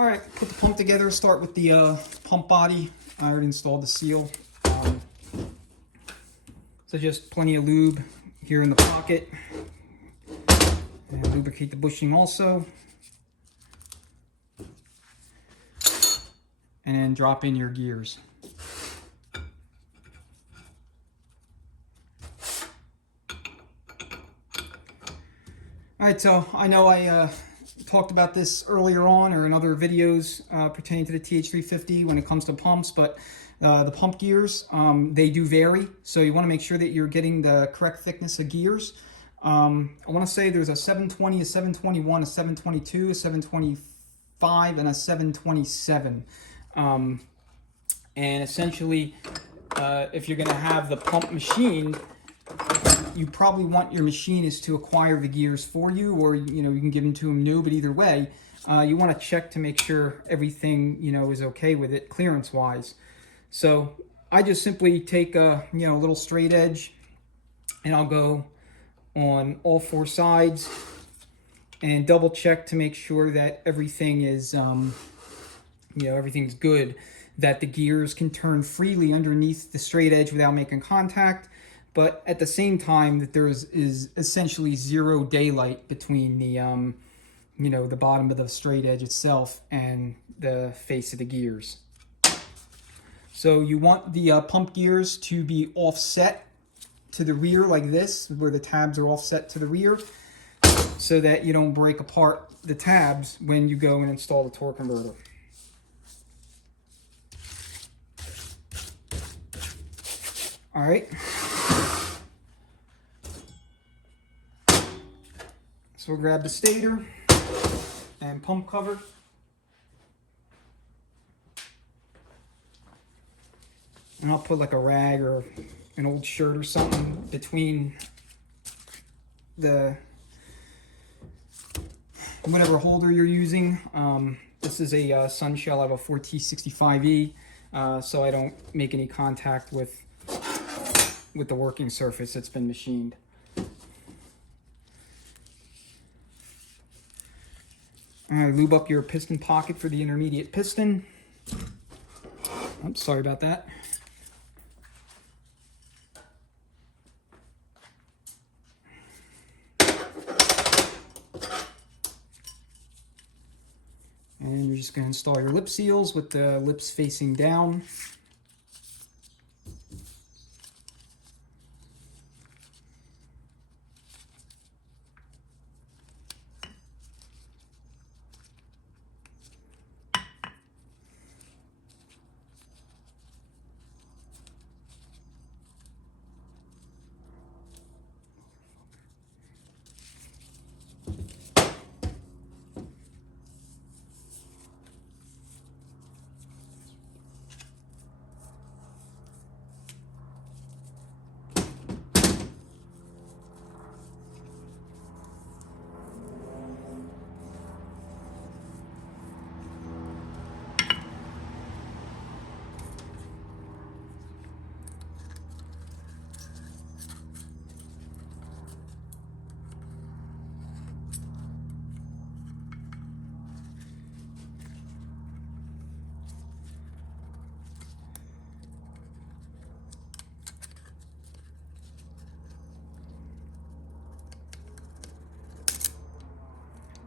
All right, put the pump together. Start with the pump body. I already installed the seal. So just plenty of lube here in the pocket. And lubricate the bushing also. And then drop in your gears. All right, so I know I talked about this earlier on or in other videos pertaining to the TH350 when it comes to pumps, but the pump gears, they do vary. So you want to make sure that you're getting the correct thickness of gears. I want to say there's a 720, a 721, a 722, a 725, and a 727. And essentially, if you're going to have the pump machined, you probably want your machinist to acquire the gears for you, or you can give them to him new. But either way, you want to check to make sure everything is okay with it clearance wise. So I just simply take a little straight edge, and I'll go on all four sides and double check to make sure that everything is everything's good, that the gears can turn freely underneath the straight edge without making contact. But at the same time, that there is essentially zero daylight between the the bottom of the straight edge itself and the face of the gears. So you want the pump gears to be offset to the rear like this, where the tabs are offset to the rear, so that you don't break apart the tabs when you go and install the torque converter. All right. So we'll grab the stator and pump cover. And I'll put like a rag or an old shirt or something between the whatever holder you're using. This is a Sunshell. I have a 4T65E, so I don't make any contact with the working surface that's been machined. Lube up your piston pocket for the intermediate piston. I'm sorry about that. And you're just going to install your lip seals with the lips facing down.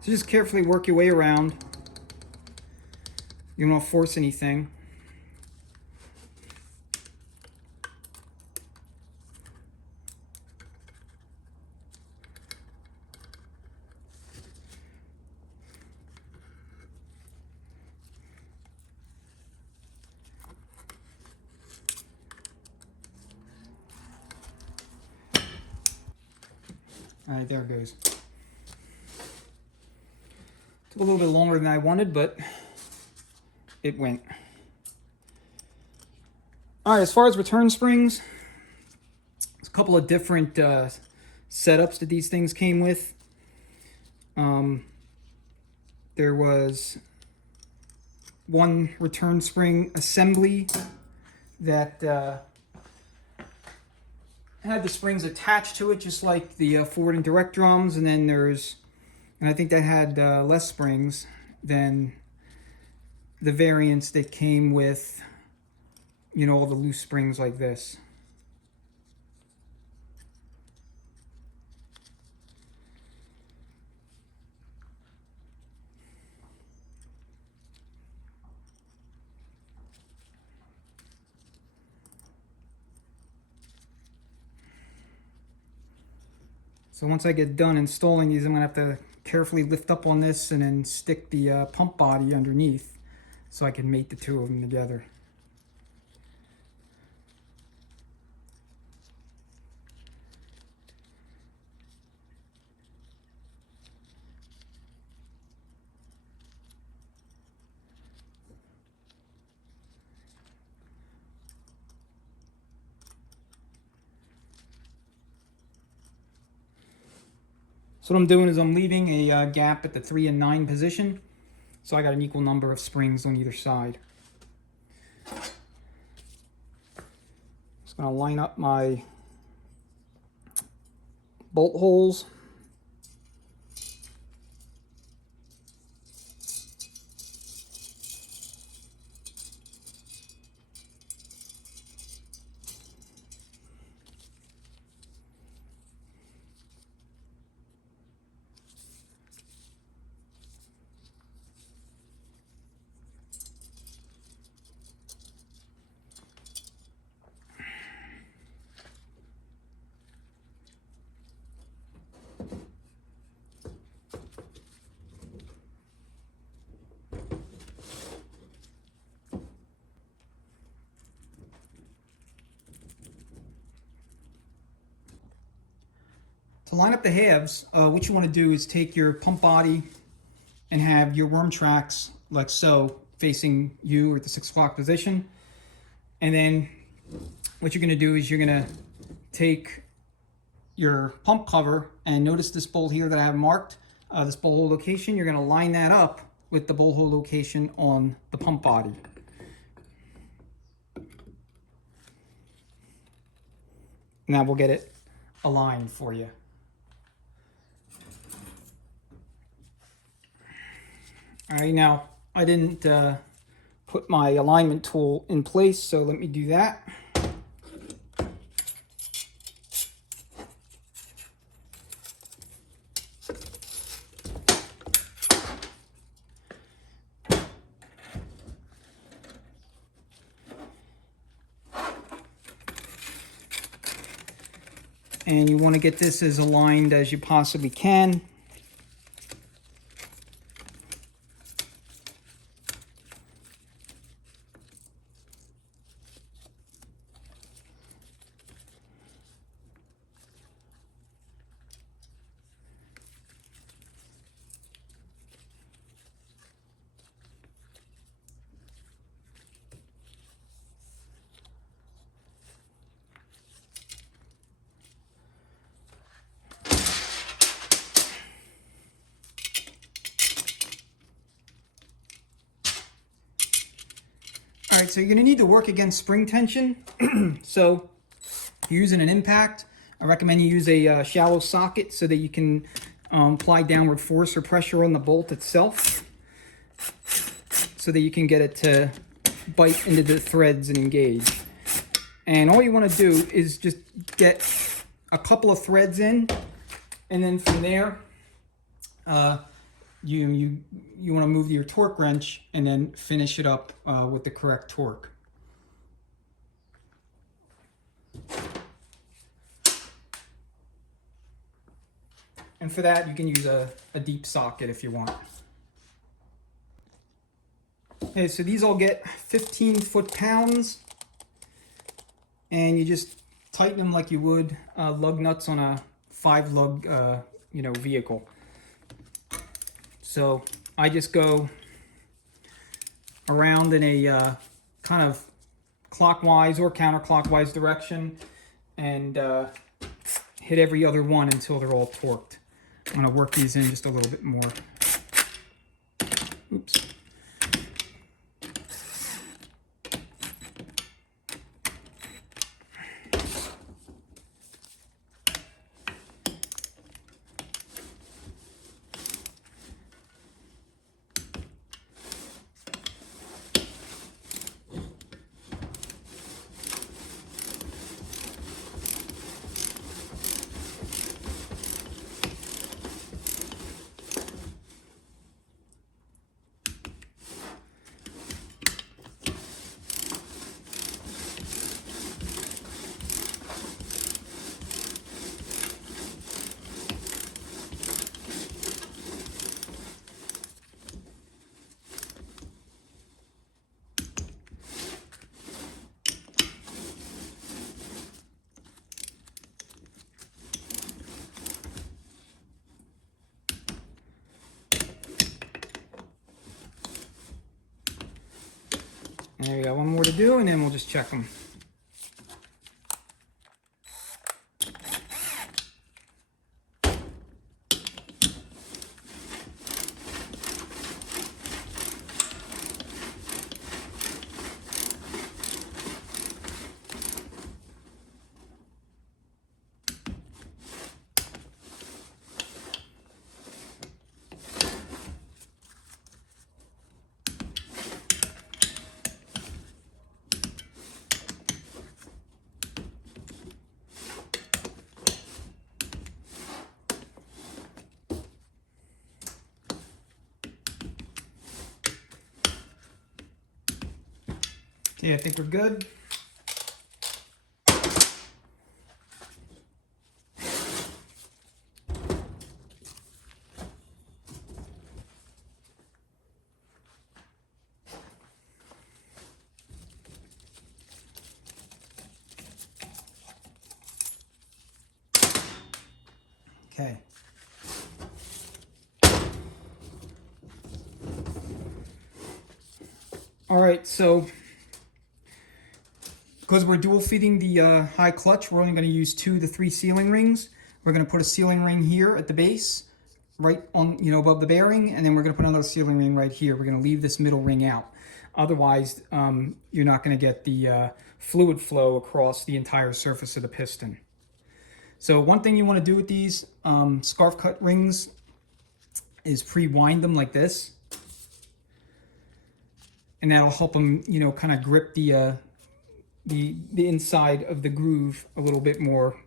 So just carefully work your way around. You don't want to force anything. All right, there it goes. Took a little bit longer than I wanted, but it went. All right, as far as return springs, there's a couple of different setups that these things came with. There was one return spring assembly that had the springs attached to it, just like the forward and direct drums, and then there's, and I think that had less springs than the variants that came with, you know, all the loose springs like this. So once I get done installing these, I'm going to have to carefully lift up on this and then stick the pump body underneath so I can mate the two of them together. So what I'm doing is I'm leaving a gap at the 3 and 9 position, so I got an equal number of springs on either side. Just going to line up my bolt holes. To line up the halves, what you want to do is take your pump body and have your worm tracks like so facing you at the 6 o'clock position. And then what you're going to do is you're going to take your pump cover and notice this bolt here that I have marked, this bolt hole location. You're going to line that up with the bolt hole location on the pump body. And that will get it aligned for you. All right, now I didn't put my alignment tool in place, so let me do that. And you want to get this as aligned as you possibly can. All right, so you're gonna need to work against spring tension. So if you're using an impact, I recommend you use a shallow socket so that you can apply downward force or pressure on the bolt itself so that you can get it to bite into the threads and engage. And all you wanna do is just get a couple of threads in, and then from there, you want to move your torque wrench and then finish it up with the correct torque. And for that, you can use a deep socket if you want. Okay, so these all get 15 foot-pounds, and you just tighten them like you would lug nuts on a 5-lug vehicle. So I just go around in a kind of clockwise or counterclockwise direction and hit every other one until they're all torqued. I'm going to work these in just a little bit more. Oops. And we got one more to do, and then we'll just check them. Yeah, I think we're good. Okay. All right, so because we're dual feeding the high clutch, we're only going to use 2 to 3 sealing rings. We're going to put a sealing ring here at the base, right on, above the bearing, and then we're going to put another sealing ring right here. We're going to leave this middle ring out. Otherwise, you're not going to get the fluid flow across the entire surface of the piston. So one thing you want to do with these scarf cut rings is pre-wind them like this, and that'll help them, kind of grip the inside of the groove a little bit more,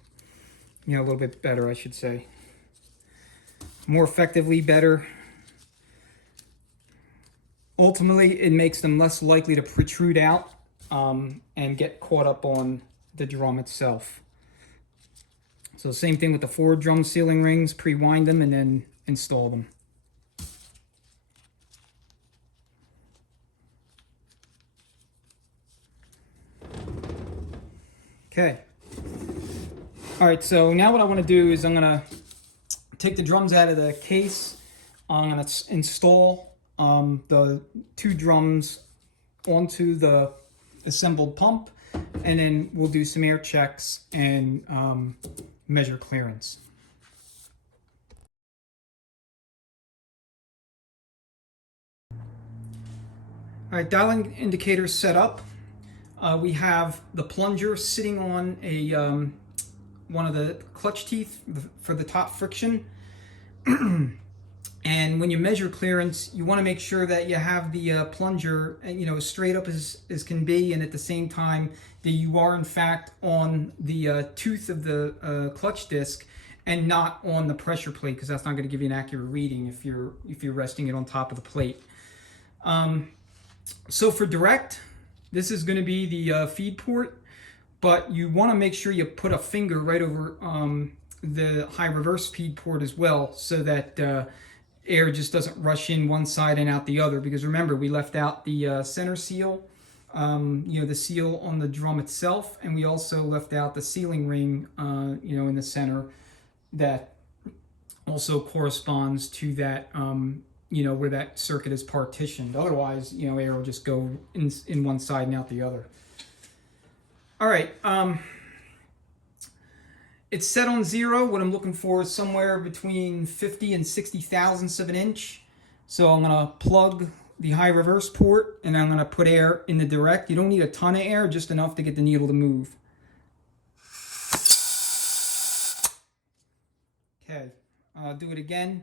a little bit better, I should say. More effectively, better. Ultimately, it makes them less likely to protrude out and get caught up on the drum itself. So same thing with the forward drum sealing rings, pre-wind them and then install them. Okay. All right, so now what I want to do is I'm going to take the drums out of the case. I'm going to install the 2 drums onto the assembled pump, and then we'll do some air checks and measure clearance. All right, dial indicator set up. We have the plunger sitting on a one of the clutch teeth for the top friction. And when you measure clearance, you want to make sure that you have the plunger, as straight up as can be, and at the same time that you are in fact on the tooth of the clutch disc and not on the pressure plate, because that's not going to give you an accurate reading if you're resting it on top of the plate. So for direct, this is going to be the feed port, but you want to make sure you put a finger right over the high reverse feed port as well, so that air just doesn't rush in one side and out the other. Because remember, we left out the center seal, the seal on the drum itself, and we also left out the sealing ring, in the center that also corresponds to that, where that circuit is partitioned. Otherwise, air will just go in one side and out the other. All right. It's set on 0. What I'm looking for is somewhere between 50 and 60 thousandths of an inch. So I'm going to plug the high reverse port, and I'm going to put air in the direct. You don't need a ton of air, just enough to get the needle to move. Okay, I'll do it again.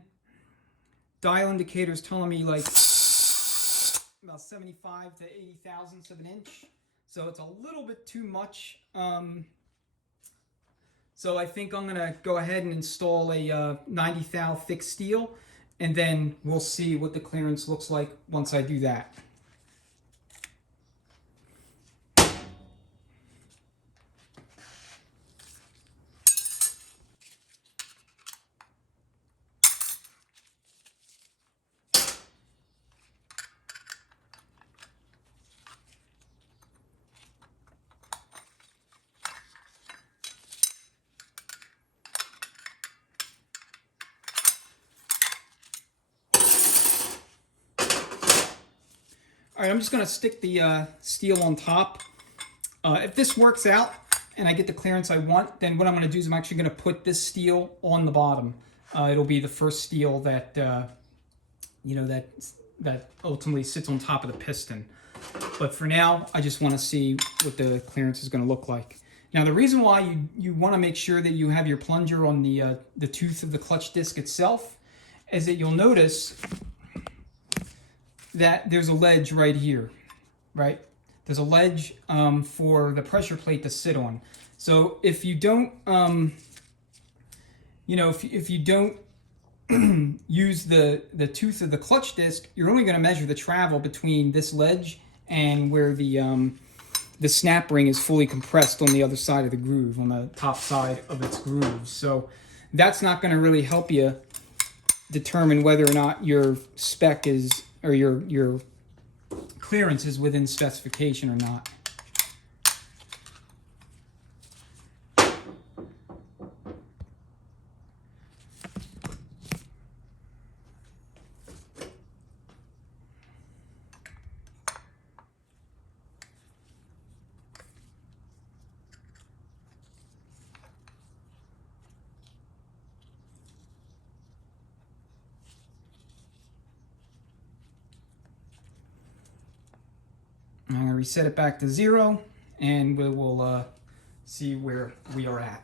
Dial indicator's telling me like about 75 to 80 thousandths of an inch. So it's a little bit too much. So I think I'm going to go ahead and install a 90 thou thick steel, and then we'll see what the clearance looks like once I do that. All right, I'm just going to stick the steel on top. If this works out and I get the clearance I want, then what I'm going to do is I'm actually going to put this steel on the bottom. It'll be the first steel that that ultimately sits on top of the piston. But for now, I just want to see what the clearance is going to look like. Now, the reason why you want to make sure that you have your plunger on the tooth of the clutch disc itself is that you'll notice that there's a ledge right here, right? There's a ledge for the pressure plate to sit on. So if you don't, if you don't use the tooth of the clutch disc, you're only going to measure the travel between this ledge and where the snap ring is fully compressed on the other side of the groove, on the top side of its groove. So that's not going to really help you determine whether or not your spec is, or your clearance is within specification or not. I'm going to reset it back to 0, and we will see where we are at.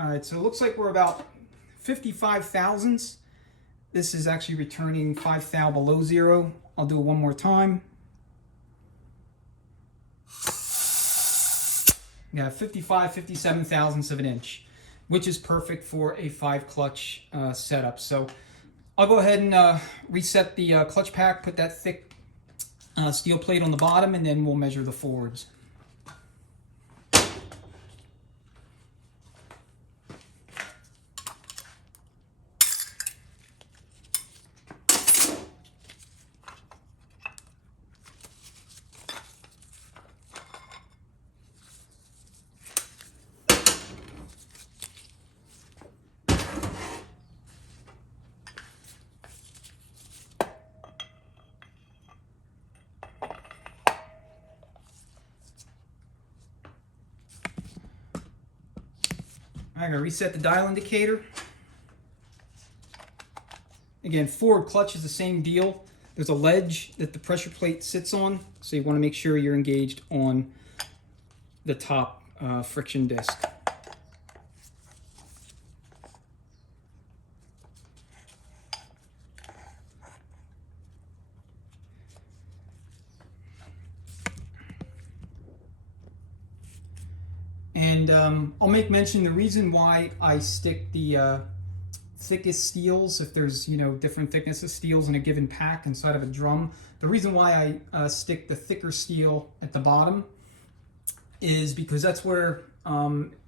All right, so it looks like we're about 55 thousandths. This is actually returning 5 thou below 0. I'll do it one more time. Yeah, 55, 57 thousandths of an inch, which is perfect for a 5-clutch setup. So I'll go ahead and reset the clutch pack, put that thick steel plate on the bottom, and then we'll measure the forwards. I'm going to reset the dial indicator. Again, forward clutch is the same deal. There's a ledge that the pressure plate sits on, so you want to make sure you're engaged on the top friction disc. And I'll make mention, the reason why I stick the thickest steels, if there's different thickness of steels in a given pack inside of a drum, the reason why I stick the thicker steel at the bottom is because that's where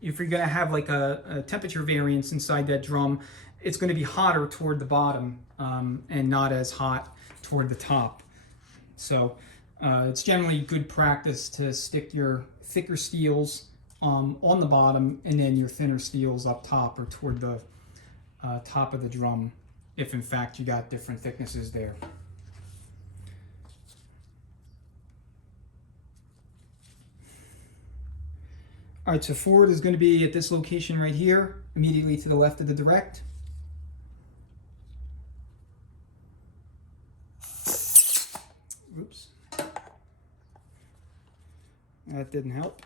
if you're going to have like a temperature variance inside that drum, it's going to be hotter toward the bottom and not as hot toward the top. So it's generally good practice to stick your thicker steels on the bottom, and then your thinner steels up top or toward the top of the drum, if in fact you got different thicknesses there. All right, so forward is going to be at this location right here, immediately to the left of the direct. Oops. That didn't help.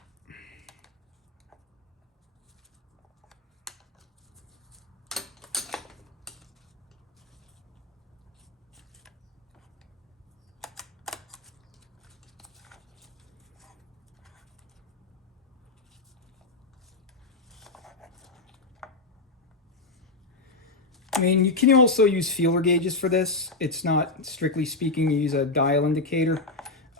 I mean, you can also use feeler gauges for this. It's not, strictly speaking, you use a dial indicator.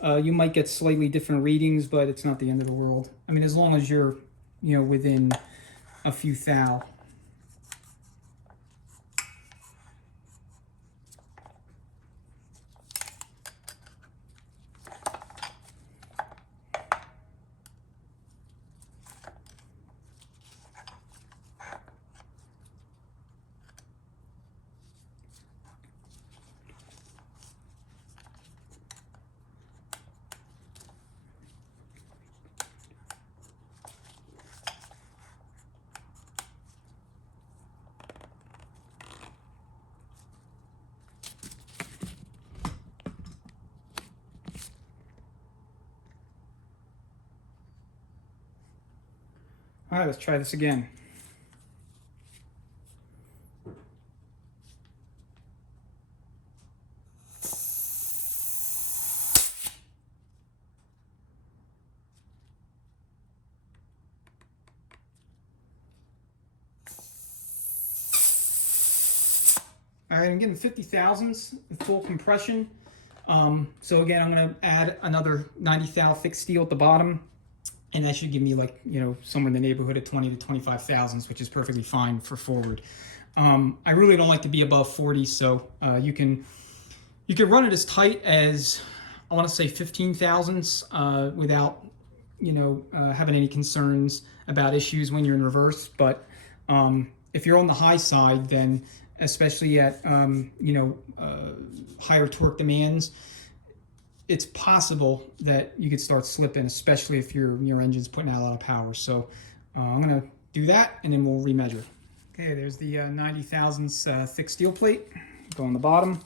You might get slightly different readings, but it's not the end of the world. I mean, as long as you're, within a few thou. All right, let's try this again. All right, I'm getting 50 thousandths with full compression. So again, I'm going to add another 90 thou thick steel at the bottom, and that should give me, like, you know, somewhere in the neighborhood of 20 to 25 thousandths, which is perfectly fine for forward. I really don't like to be above 40, so you can run it as tight as, I want to say, 15 thousandths without, you know, having any concerns about issues when you're in reverse. But if you're on the high side, then especially at higher torque demands, it's possible that you could start slipping, especially if your engine's putting out a lot of power. So I'm gonna do that, and then we'll remeasure. Okay, there's the 90 thousandths thick steel plate. Go on the bottom.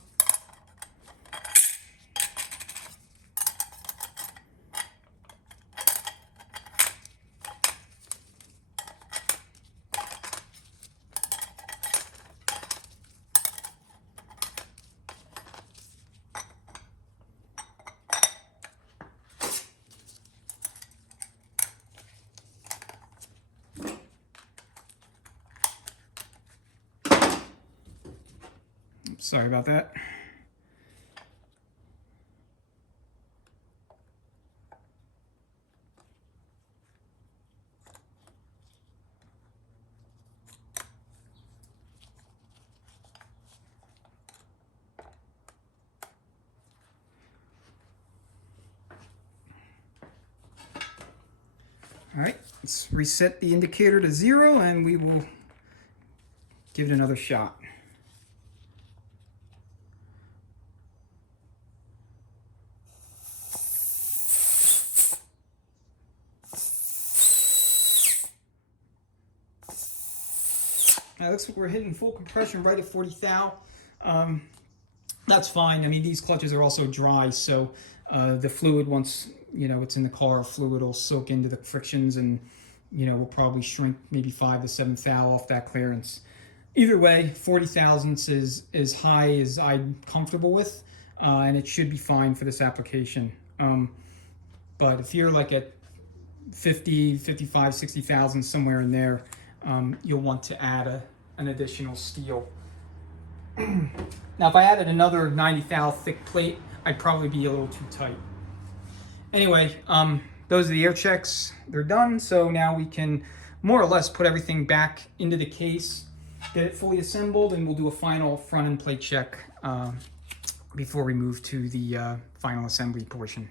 Sorry about that. All right, let's reset the indicator to 0, and we will give it another shot. It looks like we're hitting full compression right at 40 thou. That's fine. I mean, these clutches are also dry, so the fluid, once it's in the car, fluid will soak into the frictions, and will probably shrink maybe 5 to 7 thou off that clearance. Either way, 40 thousandths is as high as I'm comfortable with, and it should be fine for this application. But if you're like at 50, 55, 60 thousandths, somewhere in there, you'll want to add an additional steel. Now, if I added another 90 thou thick plate, I'd probably be a little too tight. Anyway, those are the air checks. They're done, so now we can more or less put everything back into the case, get it fully assembled, and we'll do a final front end plate check before we move to the final assembly portion.